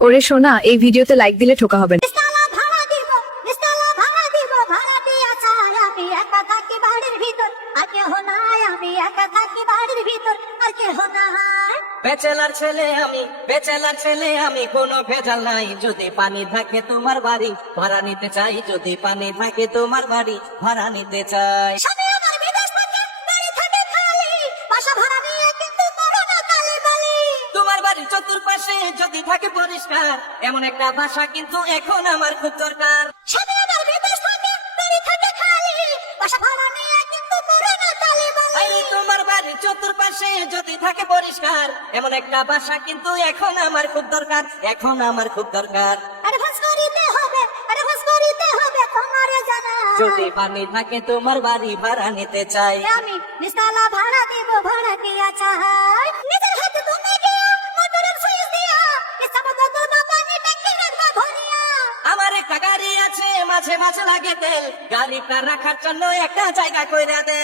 ওরে সোনা এই ভিডিওতে লাইক দিলে ঠোকা হবে না। নিস্তালা ভাড়া দিব নিস্তালা ভাড়া দিব ভাড়া দিয়া চাই আমি একা থাকি বাড়ির ভিতর। আর কেহ নাই আমি একা থাকি বাড়ির ভিতর। আর কেহ নাই। বেচেলার ছেলে আমি বেচেলার ছেলে আমি কোনো ভেজাল নাই। যদি পানি থাকে তোমার বাড়ি ভাড়া নিতে চাই। যদি পানি থাকে তোমার বাড়ি ভাড়া নিতে চাই। স্বামী আমার বিদেশ থাকে বাড়ি থাকে খালি বাসা ভাড়া বাড়ির চতুর্পাশে যদি থাকে পরিষ্কার এমন একটা বাসা কিন্তু এখন আমার খুব দরকার। তোমার বাড়ির চতুর্পাশে যদি থাকে পরিষ্কার এমন একটা বাসা কিন্তু এখন আমার খুব দরকার এখন আমার খুব দরকার। যদি পানি থাকে তোমার বাড়ি ভাড়া নিতে চাই। আমি নিস্তালা ভাড়া দিব ভাড়া দিয়া চাই। আমার গাড়ি আছে মাঝে মাঝে লাগে তেল। গাড়িটা রাখার জন্য একটা জায়গা কইরা দে।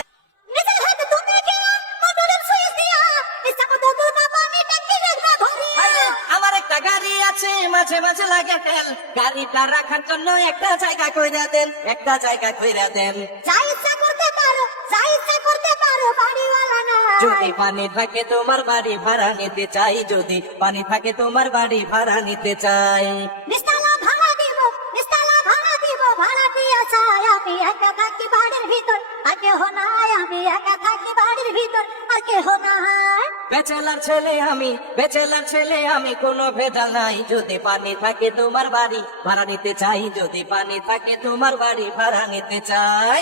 আমার একটা গাড়ি আছে মাঝে মাঝে লাগে তেল। গাড়িটা রাখার জন্য একটা জায়গা কইরা দেন একটা জায়গা কইরা দেন। যদি পানি থাকে তোমার বাড়ি ভাড়া নিতে চাই যদি পানি থাকে তোমার বাড়ি ভাড়া নিতে চাই। নিস্তালা ভাড়া দিব নিস্তালা ভাড়া দিব ভাড়া দিয়া চাই আমি একা থাকি বাড়ির ভিতর। আর কেহ নাই আমি একা থাকি বাড়ির ভিতর। আর কেহ নাই। বেচেলার ছেলে আমি বেচেলার ছেলে আমি কোনো ভেজাল নাই। যদি পানি থাকে তোমার বাড়ি ভাড়া নিতে চাই যদি পানি থাকে তোমার বাড়ি ভাড়া নিতে চাই।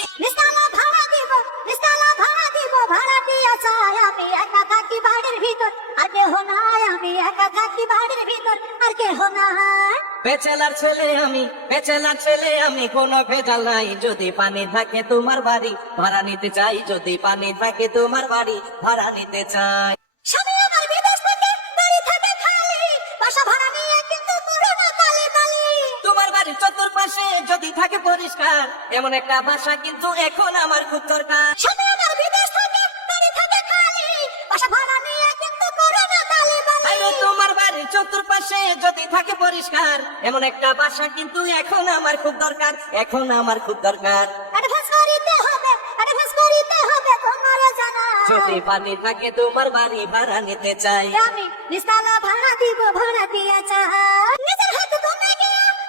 চাই আমি একা থাকি বাড়ির ভিতর। আর কেহ নাই আমি একা থাকি বাড়ির ভিতর। আর কেহ নাই। বেচেলার ছেলে আমি বেচেলার ছেলে আমি কোনো ভেজাল নাই। যদি পানি থাকে তোমার বাড়ি ভাড়া নিতে চাই। যদি পানি থাকে তোমার বাড়ি ভাড়া নিতে চাই। স্বামী আমার বিদেশ থেকে বাড়ি থাকে খালি। বাসা ভাড়া নিয়ে কিন্তু করোনা কালে কালি। তোমার বাড়ির চতুর্পাশে যদি থাকে পরিষ্কার এমন একটা বাসা কিন্তু এখন আমার খুব দরকার। বাড়ির চতুর্পাশে যদি থাকে পরিষ্কার এমন একটা বাসা কিন্তু এখন আমার খুব দরকার এখন আমার খুব দরকার। তোমারে যদি পানি থাকে তোমার বাড়ি ভাড়া নিতে চাই। আমি নিস্তালা ভাড়া দিব ভাড়া দিয়া চাই। নিজের হাতে তুমি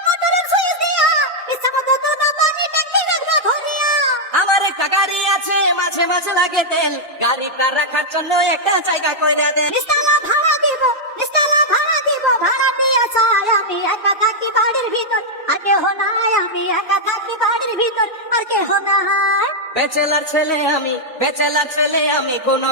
মোটরের সুইচ দিয়া ইচ্ছা মতো তোর পানি ট্যাঙ্কি রাখবা ভরিয়া আমার একটা গাড়ি আছে মাঝে মাঝে লাগে তেল। গাড়িটা রাখার জন্য একটা জায়গা কইরা দেন। নিস্তালা আমি একা থাকি বাড়ির ভিতর, আর কেহ নাই, আমি একা থাকি বাড়ির ভিতর, আর কেহ নাই। বেচেলার ছেলে আমি, বেচেলার ছেলে আমি, কোনো